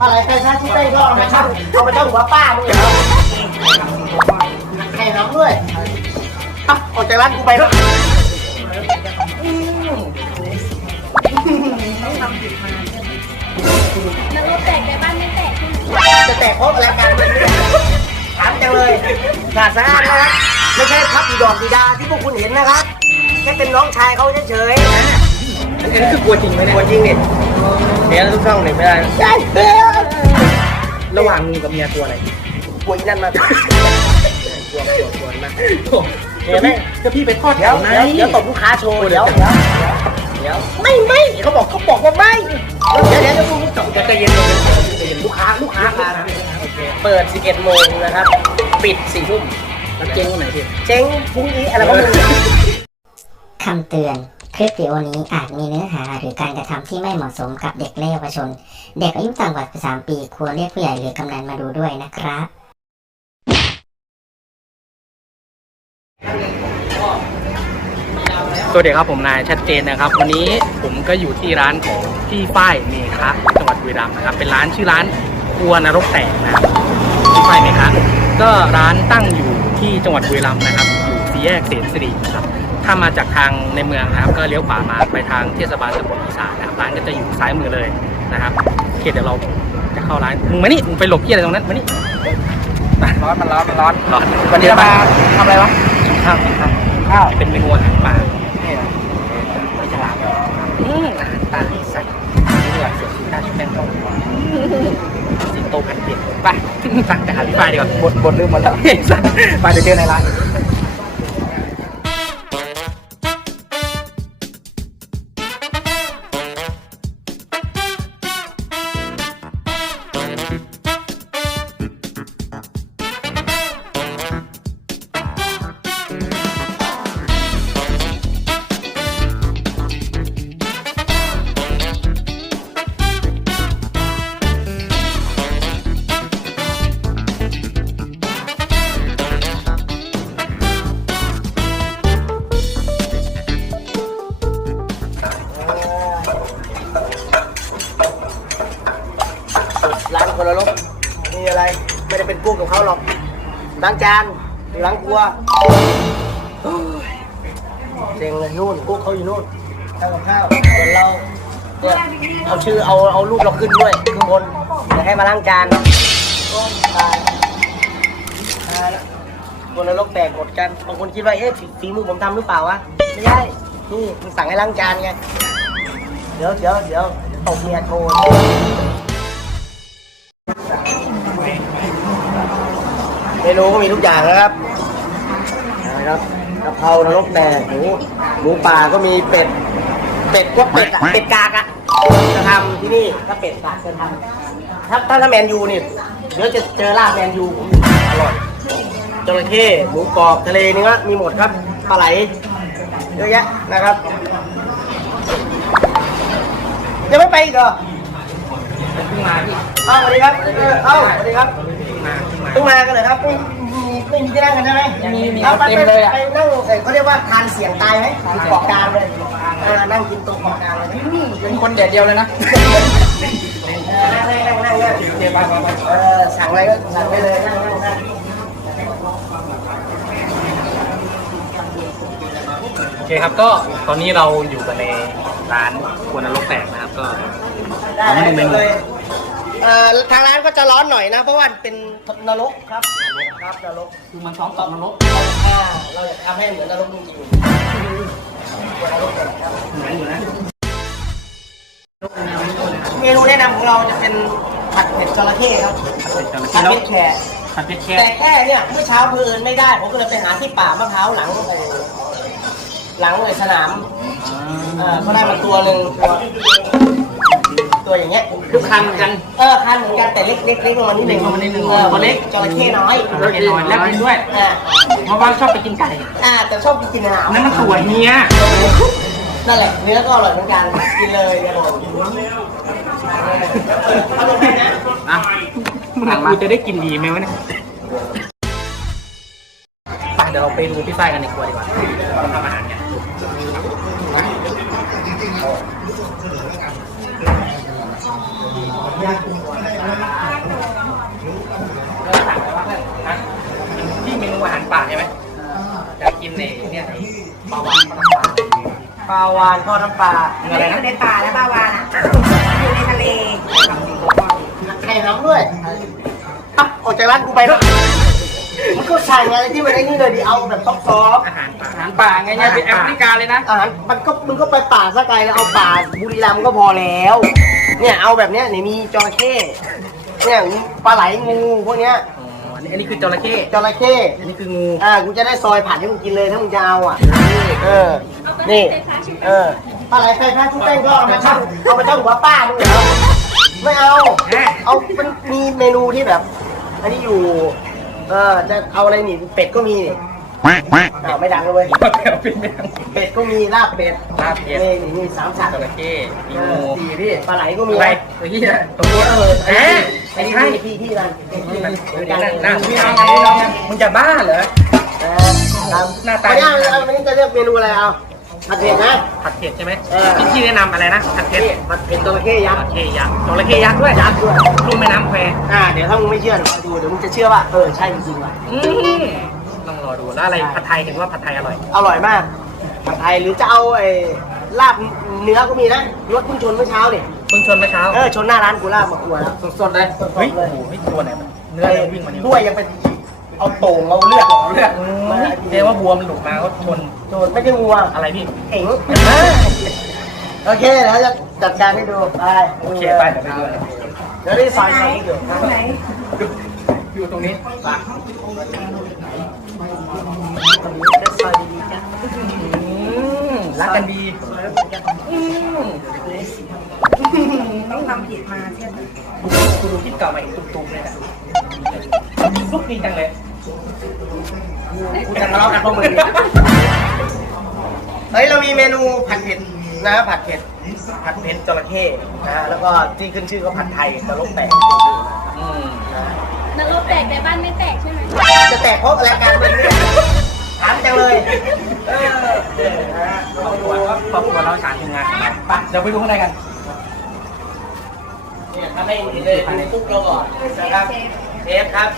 อะไรใครชาชิได้ก็เอามาช่างเอามาช่างหัวป้ามึงเหรอให้น้องด้วยอะออกจากร้านกูไปแล้วแล้วรถแตกในบ้านไม่แตกจะแตกเพราะรายการแบบนี้ถามจังเลยอย่าสะอาดนะครับไม่ใช่พับอีดอกอีดาที่พวกคุณเห็นนะครับแค่เป็นน้องชายเขาเฉยๆอันนี้คือกลัวจริงไหมเนี่ยกลัวจริงเนี่ย เดี๋ยวทุกช่องเลยไม่ได้ใช่เด้อระหว่างงูกับเมียตัวไหนกลัวอีนั่นมากกลัวกลัวกลัวมากเดี๋ยวแม่ถ้าพี่ไปทอดแถเดี๋ยววไหนเดี๋ยวเดี๋ยวตบลูกค้าโชว์เดี๋ยวเดี๋ยวเดี๋ยวไม่ไม่เขาบอกเขาบอกว่าไม่เดี๋ยวเดี๋ยวเดี๋ยวคุณจบจะใจเย็นใจเย็นลูกค้าลูกค้ามานะเปิด 11โมงนะครับ ปิด4ทุ่มแล้วเจ๊งวันไหนพี่ เจ๊งพรุ่งนี้อะไรวะมึงคำเตือน คลิปวิดีโอนี้อาจมีเนื้อหาหรือการกระทำที่ไม่เหมาะสมกับเด็กและเยาวชน เด็กอายุต่ำกว่า 13 ปีควรเรียกผู้ใหญ่หรือกำนันมาดูด้วยนะครับ สวัสดีครับผมนายชัดเจนนะครับ วันนี้ผมก็อยู่ที่ร้านของพี่ฝ้ายเมคะจังหวัดบุรีรัมย์นะครับ เป็นร้านชื่อร้านครัวนรกแตกนะพี่ฝ้ายเมคะก็ร้านตั้งอยู่ที่จังหวัดบุรีรัมย์นะครับ อยู่สี่แยกเสนสิรินะครับ ถ้ามาจากทางในเมืองนะครับ ก็เลี้ยวขวามาไปทางเทศบาลตำบลอีสานนะครับร้านก็จะอยู่ซ้ายมือเลยนะครับโอเคเดี๋ยวเราจะเข้าร้านมึงมานี่มึงไปหลบที่อะไรตรงนั้นมานี่ร้อนมันร้อนมันร้อนร้อนวันนี้เรามาทำอะไรวะข้าวข้าวข้าวเป็นเมนูอาหารป่าไม่ฉลาดอืมอาหารป่าสัตว์นี่แหละเสียงที่น่าชุบแป้งทอดสิงโตพันเปียกไปสั่งไปหาพี่ฝ้ายดีกว่าบทบทลืมหมดแล้วสัตว์ไปเดี๋ยวเจอในร้าน อะไร ไม่ได้เป็นกุ้งกับเขาหรอกล้างจานล้างครัวโอ้ยเซ็งเลยนู่นกุ้งเขาอยู่นู่นทำกับข้าวส่วนเราเนี่ยเอาชื่อเอาเอารูปเราขึ้นด้วยข้างบนเดี๋ยวให้มาล้างจานโอ้ยตายตายละคนละลกแตกหมดกันบางคนคิดว่าเอ๊ะฝีมือผมทำหรือเปล่าวะไม่ใช่นี่มันสั่งให้ล้างจานไงเดี๋ยวเดี๋ยวเดี๋ยวตบเมียโทร เมนูก็มีทุกอย่างนะครับนะครับกะเพรานรกแตกหมูหมูป่าก็มีเป็ด เป็ดก็เป็ดอะเป็ดกากอะจะทำที่นี่ถ้าเป็ดกากจะทำถ้าถ้าถ้าแมนยูนี่เดี๋ยวจะเจอลาบแมนยูผมอร่อยจระเข้หมูกรอบทะเลเนื้อมีหมดครับปลาไหลเยอะแยะนะครับยังไม่ไปอีกเหรอเพิ่งมาพี่เอ้าสวัสดีครับ เออเอ้าสวัสดีครับ เพิ่งมาเพิ่งมาต้องมากันเลยครับไม่มีไม่มีที่นั่งกันใช่ไหมมีมีอาไปเต็มเลยอะ ไปนั่งเอ่อเขาเรียกว่าทานเสียงตายไหมเกาะกลางเลยเออนั่งกินตรงเกาะกลางเลยอืมเป็นคนเดียวเดียวเลยนะเออนั่งนั่งนั่งนั่งเออสั่งอะไรก็สั่งได้เลยนั่งนั่งนั่งโอเคครับก็ตอนนี้เราอยู่กันในร้านครัวนรกแตกนะครับก็ ได้เลย เอ่อทางร้านก็จะร้อนหน่อยนะ เพราะว่าเป็นนรกครับครับนรกคือมันซ้อมตอบนรกอ่าเราจะทำให้เหมือนนรกจริงๆนรกเลยครับ เหมือนอยู่นะเมนูแนะนำของเราจะเป็นผัดเผ็ดจระเข้ครับผัดเผ็ดแขกผัดเผ็ดแค่แต่แค่เนี่ยเมื่อเช้าเพลินไม่ได้ผมก็เลยไปหาที่ป่ามะพร้าวหลังเอ่อหลังเลยสนามเออก็ได้มาตัวหนึ่ง ตัวตัวอย่างเงี้ยคือคันกันเออคันเหมือนกันแต่เล็กเล็กเล็กลงมานิดนึงเล็กลงมานิดนึงเออตัวเล็กจระเข้น้อยเราเห็นหน่อยแล้วกินด้วยอ่าเพราะว่าชอบไปกินไก่อ่าแต่ชอบกินอาหารนั่นมันตัวเฮียนั่นแหละเนื้อก็อร่อยเหมือนกันกินเลยอร่อยเอาลงไปนะอะมึงกูจะได้กินดีไหมวะเนี่ยไปเดี๋ยวเราไปดูพี่ฝ้ายกันในครัวดีกว่าเราทำอาหารกันกิ ในเนี่ยปลาวานปลาน้ำปลาปลาวานทอดน้ำปลาอะไรนะอยู่ในป่าแล้วบ้าวานอะอยู่ในทะเลไข่น้ำด้วยอะออกจากร้านกูไปแล้วมันก็สั่งอะไรที่มันไอ้นี่เลยดิเอาแบบซอฟต์อาหารป่าอาหารป่าไงเนี่ยเป็นแอฟริกาเลยนะอาหารมันก็มึงก็ไปป่าซะไกลแล้วเอาป่าบุรีรัมย์ก็พอแล้ว เนี่ยเอาแบบเนี้ยนี่มีจระเข้เนี่ยมีปลาไหลงูพวกเนี้ย อ๋ออันนี้อันนี้คือจระเข้จระเข้อันนี้คืองู อ่ากูจะได้ซอยผัดให้มึงกินเลยถ้ามึงจะเอาอะ เออเอาไปนี่ให้ใครคะเออปลาไหลไฟฟ้าทุกแป้งก็เอามาช่างเอามาช่างหัวป้ามึงเหรอไม่เอา เอา มันมีเมนูที่แบบ อันนี้อยู่ เออ จะเอาอะไรนี่ เป็ดก็มีนี่ อ้าวไม่ดังเลยเว้ยเป็นแมวเป็ดก็มีลาบเป็ดลาบเป็ดนี่นี่นี่สามสัตว์จระเข้มีเองูอสี่พี่ปลาไหลก็มีอะไรนะไอ้ที่เนี่ยตัวเออเอ๊ะไอ้ไอ้นี่ที่ใช่พี่พี่มันพี่มันเหมือนกันนั่งนั่งพี่น้องกันพี่น้องกันมึงจะบ้าเหรอ เออครับหน้าตา ไม่ได้เอาไม่ได้จะเลือกเมนูอะไรเอาผัดเผ็ดนะ ผัดเผ็ดใช่ไหมเออ พี่ที่แนะนำอะไรนะผัดเผ็ดนี่ผัดเผ็ดจระเข้จยักระษ์เข้ยักษ์จระเข้ยักษ์ด้วยยักษ์ด้วยลุ่มแม่น้ำแควอ่าเดี๋ยวถ้ามึงไม่เชื่อเดี๋ยวมาดูเดี๋ยวมึงจะเชื่อว่าเออใช่จริงๆว่ะ อืมต้ องรอดูแล้วอะไรผัดไทยเห็นว่าผัดไทยอร่อย อร่อยมากผัดไทยหรือจะเอาไอ้ลาบเนื้อก็มีนะรถเพิ่งชนเมื่อเช้าเนี่ยเพิ่งชวนเมื่อเช้าเออชนหน้าร้านกูลาบมาครัวแล้วสดๆเลยสดๆเฮ้ยเลยโอ้โหไม่ตัวไหนมันเนื้อยังวิ่งมานี่ด้วยยังเป็นเอาโต่งเอาเลือดเลือดเรียกว่าบัวมันหลุดมาก็ชนโดนไม่ใช่งัวอะไรพี่เอ๋งโอเคแล้วจะจัดการให้ดูไปโอเคไปเดี๋ยวไปดูนะเดี๋ยวได้ซอยซอยอยู่ไหนอยู่ ตรงนี้ได้ซอยดีๆจ้ะอืมรักกันดีอืมต้องทำผิดมาใช่ไหมกูดูคลิปเก่ามาอีกตุ้มๆเลยนะลุกดีจังเลยกูจะทะเลาะกันเพราะมึงเนี่ยเฮ้ยเรามีเมนูผัดเผ็ดนะผัดเผ็ดผัดเผ็ดจระเข้นะแล้วก็ที่ขึ้นชื่อก็ผัดไทยตะลกแตกอืมนรกแตกแต่บ้านไม่แตกใช่ไหมจะแตกเพราะรายการมึงเนี่ย ถามจังเลยเออเออนะครอบครัวก็ครอบครัวเราสารทีมงานไปเดี๋ยวไปดูข้างในกันเนี่ยถ้าไม่เห็นเลยดูปุ๊บเราก่อนนะครับเชฟครับ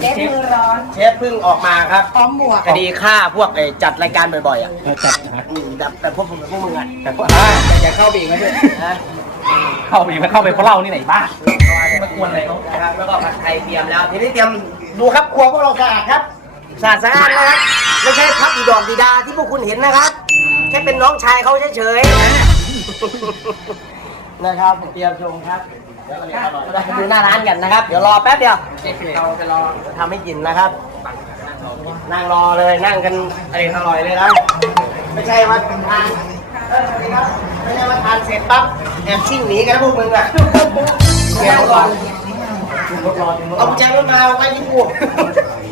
เล็บมือร้อนเชฟเพิ่งออกมาครับพร้อมหมวกคดีฆ่าพวกไอ้จัดรายการบ่อยๆอะจัดนะอืมแบบแต่พวกมึงพวกมึงอะแต่ว่าอ่าอย่าเข้าไปอีกนะเพื่อนนะเข้าไปอีกมเข้าไปเพราะเรานี่ไหนบ้าไมากวนอะไรเขานะครับแล้วก็ผัดไทยเตรียมแล้วทีนี้เตรียมดูครับครัวพวกเราสะอาดครับ สะอาดสะอาดนะครับ ไม่ใช่พับอีดอกดีดาที่พวกคุณเห็นนะครับ แค่เป็นน้องชายเขาเฉยๆ นะครับเตรียมชมครับเราจะดูหน้าร้านกันนะครับ เดี๋ยวรอแป๊บเดียวเราจะรอทำให้กินนะครับ นั่งรอเลยนั่งกันอร่อยอร่อยเลยนะ ไม่ใช่ว่าทานไม่ใช่ว่าทานเสร็จปั๊บแอบชิ่งหนีกันพวกมึงอะเดี๋ยวก่อนเอากุญแจรถมาไว้ที่กูไอ้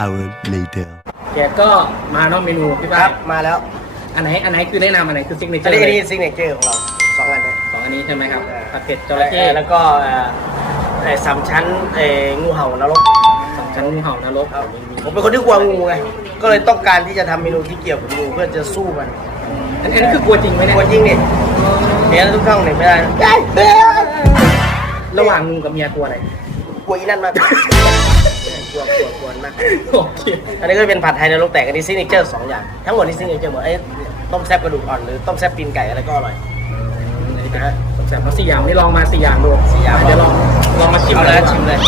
Hour later. แกก็มาเนอกเมนูพี่คป้ารับมาแล้ว อันไหนอันไหนคือแนะนำอันไหนคือซิกเนเจออันร์นี้อันนี้ซิงเนเจอร์ของเราสองอันเนี่ยสองอันนี้ใช่ไหมครับผัดเผ็ดจจระระเข้เข้แล้วก็เอ่อไอ้สามชั้นไอ้งูเห่านรกสองชั้นงูเห่านรกผมเป็นคนที่กลัวงูไงก็เลยต้องการที่จะทำเมนูที่เกี่ยวกับงูเพื่อจะสู้มันอันนี้คือกลัวจริงไหมเนี่ยกลัวจริงดิเดี๋ยวทุกช่องหนึ่งไม่ได้ได้เด้อระหว่างงูกับเมียกลัวอะไรกลัวอีนั่นมากกลั วกลัวกลัวมาก โอเคอันนี้ก็เป็นผัดไทยในโลกแตกอันนี้ซิกเนเจอร์สองอย่าง ทั้งหมดนี่ซิกเนเจอร์หมดไอ้ต้มแซ่บกระดูกอ่อนหรือต้มแซ่บปีนไก่อะไรก็อร่อยอันนี้เป็นสงสัยมาสี่อย่างนี่ลองมาสี่อย่างดูสี่อย่างเดี๋ยวลองลองมาชิมเอาเลยดีกว่าชิมเลย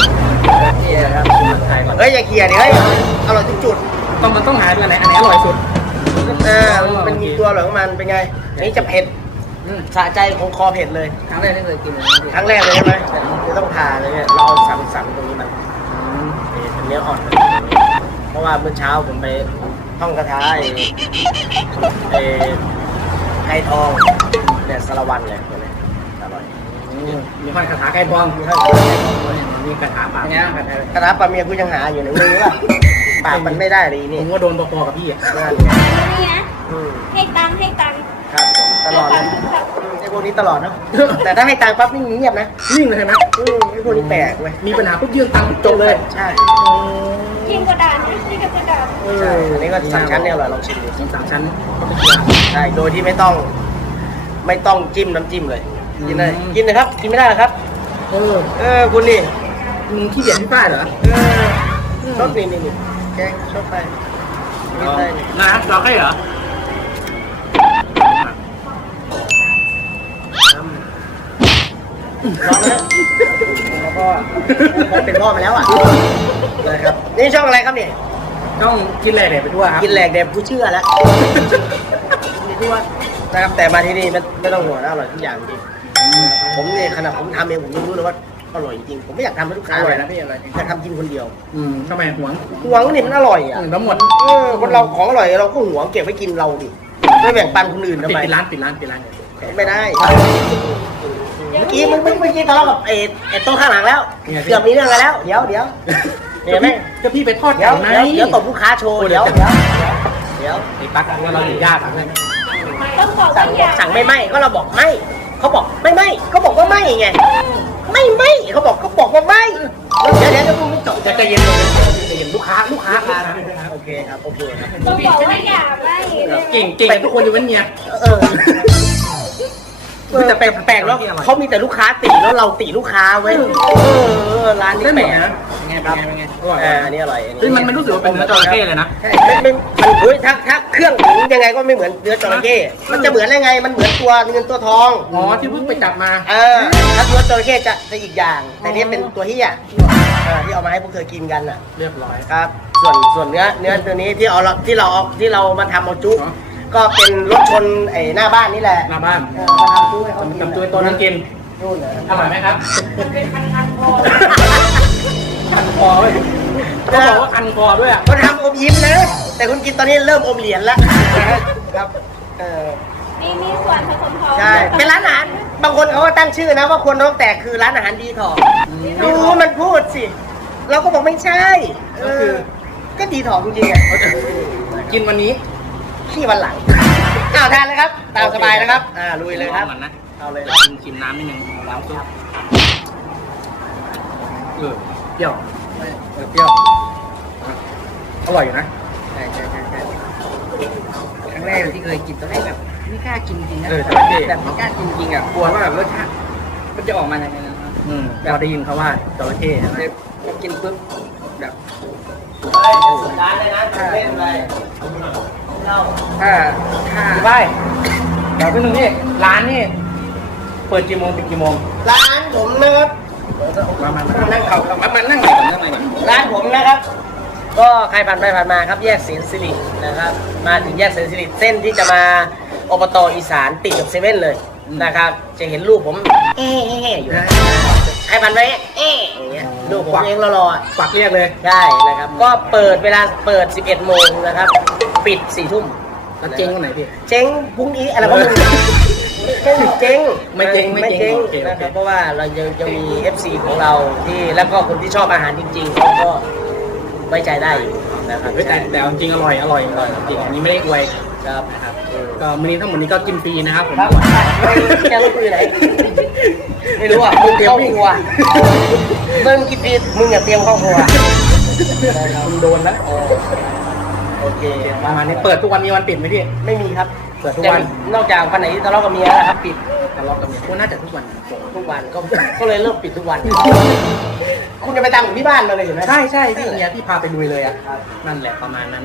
นี่นะครับชิมผัดไทยก่อนเฮ้ยอย่าเกลียดดิเฮ้ยอร่อยทุกจุดต้องมันต้องหาด้วยอันไหนอันไหนอร่อยสุดเออมันมีตัวอร่อยของมันเป็นไงอันนี้จะเผ็ดอืมสะใจของคอเผ็ดเลย ครั้งแรกที่เคยกินเลยครั้งแรกเลยใช่ไหมเดี๋ยวต้องทาเลยเนี่ยเราเอาสันสันตรงนี้มันนี่ เป็นเนื้ออ่อนมันเพราะว่าเมื่อเช้าผมไปท่องคาถาไอ้ไอ้ไทยทองเนี่ยสารวันเลยตัวนี้อร่อยมีห้อยคาถาใกล้บองมีมีคาถาปากเนี่ยคณะปลาเมียกูยังหาอยู่ในมือว่าปากมันไม่ได้เลยผนี่มก็โดนพอๆกับพี่อะนั่นนี่นะอืมให้ตังค์ให้ตังค์ครับผมตลอดเลยไอ้ พวกนี้ตลอดเนาะ แต่ถ้าให้ตังค์ปั๊บนี่เงียบนะวิ่งเลยใช่ไหมอืมไอ้พวกนี้แปลกเว้ยมีปัญหาปุ๊บยื่นตังค์จบเลยใช่ยิ่งกระดานยิ่งกระดานใช่อันนี้ก็สามชั้นเนี่ยอร่อยลองชิมดูสามชั้นก็ไม่เชื่อใช่โดยที่ไม่ต้อง ไม่ต้องจิ้มน้ำจิ้มเลย กินเลยอืม กินเลยครับ กินไม่ได้หรอครับ เออเออคุณนี่มึงขี้เกียจพี่ป้ายเหรอเออชอบนี่นี่นี่แกงชอบไปกินได้นี่นะเราให้เหรอ แล้วก็ผมเป็นพ่อมาแล้วอะเลยครับนี่ช่องอะไรครับเนี่ยต้องกินแหล่เนี่ยไปทั่วครับกินแหลกแดดผู้เชื่อแล้วกินทั่วนะครับแต่มาที่นี่ไม่ไม่ต้องห่วงนะอร่อยทุกอย่างจริงผมเนี่ยขนาดผมทำเองผมยังรู้เลยว่าอร่อยจริงผมไม่อยากทำให้ลูกค้าอร่อยเลนะพี่อร่อยอยากทำกินคนเดียวอืมทำไมหวงหวงนี่มันอร่อยอะอืมทั้งหมดเออคนเราของอร่อยเราก็หวงเก็บไว้กินเราดิไม่แบ่งปันคนอื่นทำปิดไมปิดร้านปิดร้านปิดร้านไม่ได้เมื่ อกี้เมื่อเมื่อกี้ทะเลาะกับไอ้ไอ้โต๊ะข้างหลังแล้วเกือบมีเรื่องกันแล้ว เดี๋ยวเดี๋ยวเดี๋ยวแม่งก็พี่ไปทอดเดี๋ยวไก่ไหมเดี๋ยวเดี๋ยวตบลูกค้าโชว์โอ้เดี๋เดี๋ยยววเดี๋ยวเดี๋ยวไอ้ปักว่าเราอยู่ญาติกันเลยต้องบอกสั่ว่างอย่าสั่งไม่ไหมก็เราบอกไม่เขาบอกไม่ไหมเขาบอกว่าไม่ไงไม่ไหมเขาบอกเขาบอกว่าไม่เดี๋ยวเดี๋ยวจะพูดไม่จบจะใจเย็นเลยใจเย็นลูกค้าลูกค้าลูกค้าโอเคครับโอเคครับต้องบอกว่าอย่าไม่เก่งเก่งทุกคนอยู่เว้นเมียเออ เออแต่แปลกๆแล้วเขามีแต่ลูกค้าติแล้วเราติลูกค้าไว้ยเออร้านนี้ได้ไหมแปลกนะไงเป็นไงเป็นไงอร่อยอ่าอันนี้อร่อยเฮ้ยมันมันรู้สึกว่าเป็นเนื้อจระเข้เลยนะใช่ไม่ไม่มันเฮ้ยถ้าถ้าเครื่องถึงยังไงก็ไม่เหมือนเนื้อจระเข้มันจะเหมือนได้ไงมันเหมือนตัวเงินตัวทองอ๋อที่เพิ่งไปจับมาเออถ้าเนื้อจระเข้จะจะอีกอย่าง แต่นี่เป็นตัวเฮียเออที่เอามาให้พวกเธอกินกันน่ะ เรียบร้อยครับ ส่วนส่วนเนื้อเนื้อตัวนี้ที่เอาเราที่เราเอาที่เรามาทำเอาจุอ๋อ ก็เป็นรถชนไอ้หน้าบ้านนี่แหละหน้าบ้านเออมาทำจุให้เขากินกับตัวตัวนั้นกินนู่นเลยอร่อยไหมครับคันคอเว้ยเขาบอกว่าคันคอด้วยอะเขาทำอมยิ้มนะ แต่คุณกินตอนนี้เริ่มอมเหรียญแล้วครับเออมีมีส่วนผสมของใช่เป็นร้านอาหารบางคนเขาก็ตั้งชื่อนะว่าคนน้องแตกคือร้านอาหารดีทองดูมันพูดสิ เราก็บอกไม่ใช่เออก็ดีทองจริงๆอะกินวันนี้ ขี้วันหลังอ้าวทานเลยครับ ตามสบายนะครับ อ่าลุยเลยครับก่อนนะเอาเลยชิมชิมน้ำนิดนึงน้ำซุปเออเปรี้ยวเออเปรี้ยวอะอร่อยอยู่นะใช่ใช่ใช่ใช่ครั้งแรกที่เคยกินตอนแรกแบบไม่กล้ากินจริงนะเออจระเข้ แบบไม่กล้ากินจริงอะกลัวว่าแบบรสชาติมันจะออกมายังไงนะอืมเราได้ยินเขาว่าจระเข้ใช่ไหมเลยพอกินปุ๊บแบบร้านเลยนะเล่นเลยเล่าถ้าถ้าพี่ป้ายเดี๋ยวพี่หนึ่งนี่ร้านนี่เปิดกี่โมงปิดกี่โมงร้านผมนะครับประมาณมานั่งเขามามานั่งไหนกันนั่งไหนกันร้านผมนะครับ ก็ใครผ่านไปผ่านมาครับแยกเสียนสิรินะครับ มาถึงแยกเสียนสิริเส้นที่จะมาอบตอีสานติดกับเซเว่นเลยนะครับ จะเห็นรูปผมเอ๊ะๆอยู่นะใครผ่านไปเอ๊ะอย่างเงี้ยรูปผมเองรอๆอะปักเรียกเลยใช่นะครับ ก็เปิดเวลาเปิด 11 โมงนะครับ ปิด4ทุ่มแล้วเจ๊งวันไหนพี่ เจ๊งพรุ่งนี้อะไรพวกมึงเจ๊งเจ๊งไม่เจ๊งไม่ไม่เจ๊เจ๊งงโอเคโอเคนะครับเพราะว่าเรายังยังมี FC ของเราที่แล้วก็คนที่ชอบอาหารจริงๆเขาก็ไว้ใจได้อยู่นะครับเฮ้ยแต่แต่เอาจริงอร่อยอร่อยอร่อยจริงอันนี้ไม่ได้อวยครับนะครับก็มื้อนี้ทั้งหมดนี้ก็กินฟรีนะครับผมครับแกรู้คุยไหนไม่รู้อะมึงเข้าครัวมึงกินดีมึงอย่าเตรียมเข้าครัวคุณโดนแล้วเออ โอเคประมาณนี้เปิดทุกวันมีวันปิดไหมพี่ ไม่มีครับเปิดทุกวันจะมีนอกจากวันไหนที่ทะเลาะกับเมียนะครับ ปิดทะเลาะกันเนี่ยก็น่าจะทุกวันทุกวันก็ก็เลยเริ่มปิดทุกวัน คุณจะไปตามผมที่บ้านมาเลยเห็นไหมใช่ใช่พี่เนี่ยพี่พาไปลุยเลยอะครับนั่นแหละประมาณนั้น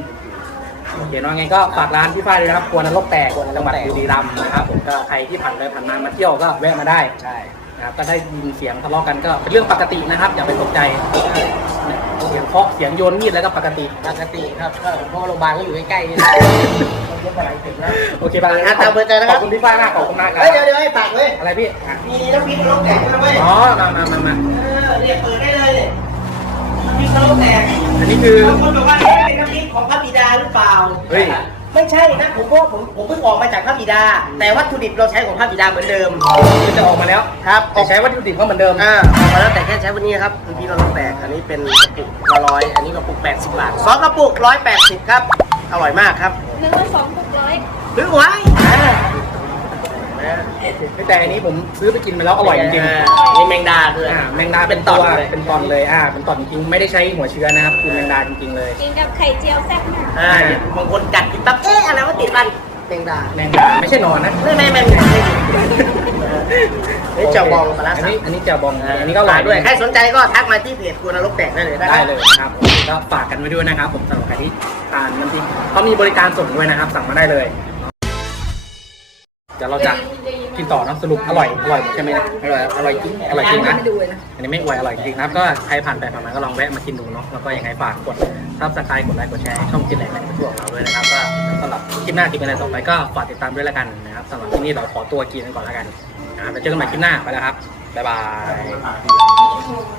โอเคเนาะไงก็ฝากร้านพี่ฝ้ายเลยนะครับครัวนรกแตกจังหวัดบุรีรัมย์นะครับผมก็ใครที่ผ่านไปผ่านมามาเที่ยวก็แวะมาได้ใช่นะครับก็ได้ยินเสียงทะเลาะกันก็เป็นเรื่องปกตินะครับ อย่าไปตกใจเสียงเคาะเสียงโยนมีดแล้วก็ปกติปกติครับก็เพราะว่าโรงพยาบาลก็อยู่ใกล้ๆนี่นะเยอะไปหลายตึกนะโอเคไปแล้วอะตามเบอร์ใจนะครับ ขอบคุณพี่ฝ้ายมากขอบคุณมากครัเฮ้ยเดี๋ยวเดี๋ยวให้ฝากเว้ยอะไรพี่อะมีน้ำพริกนกแตกด้วยเว้ยอ๋อมามามามาเออเนี่ยเปิดได้เลยเนี่ยน้ำพริกนรกแตกอันนี้คือ บางคนบอกว่าเอ๊ะเป็นน้ำพริกของพระบิดาหรือเปล่า เฮ้ย ไม่ใช่นะผมก็ผมผมเพิ่งออกมาจากพระบิดา แต่วัตถุดิบเราใช้ของพระบิดาเหมือนเดิมคือจะออกมาแล้วครับแต่ใช้วัตถุดิบก็เหมือนเดิมอ่าออกมาแล้วแต่แค่ใช้วันนี้ครับน้ำพริกนรกแตกอันนี้เป็นกระปุกละร้อยอันนี้กระปุกแปดสิบบาทสองกระปุกร้อยแปดสิบครับอร่อยมากครับนึกว่าสองหกร้อยหรือไว้อ่า แต่อันนี้ผมซื้อไปกินมาแล้วอร่อยจริงานี่แมงดาคือๆอ่าอ่าแมงดาเป็นตอนเลยเป็นตอนเลยอ่าเป็นตอนจริงๆไม่ได้ใช้หัวเชื้อนะครับคือแมงดาจริงๆเลยกินกับไข่เจียวแซ่บมากอ่าเนี่ยบางคนกัดกินปั๊บเอ๊ะอะไรวะติดมันแมงดาแมงดาไม่ใช่นอนนะไม่ไม่ไม่ไม่ไม่นี่เจ้าบองปลาร้าอันสับนี้อันนี้เจ้าบองอันนี้ก็อร่อยด้วยใครสนใจก็ทักมาที่เพจครัวนรกแตกได้เลยนะคได้รับเลยครับก็ฝากกันไว้ด้วยนะครับ ผมสำหรับใครที่ทานน้ำพริกเขามีบริการส่งด้วยนะครับ สั่งมาได้เลยเดี๋ยวเราจะกินต่อเนอะสรุปอร่อยอร่อยใช่ไหมนะอร่อยอร่อยจริงอร่อยจริงนะ ไม่ดูเลยนะ อันนี้ไม่อวยอร่อยจริงนะครับ ก็ใครผ่านไปผ่านมาก็ลองแวะมากินดูเนาะ แล้วก็ยังไงฝากกดซับสไครต์กดไลค์กดแชร์ให้ช่องกินแหล่งแหล่งทั่วของเราด้วยนะครับ ก็สำหรับคลิปหน้าคลิปอะไรต่อไปก็ฝากติดตามด้วยแล้วกันนะครับสำหรับที่นี่เราขอตัวกินกันก่อนแล้วกันนะครับไปเจอกันใหม่คลิปหน้าไปแล้วครับ บ๊ายบาย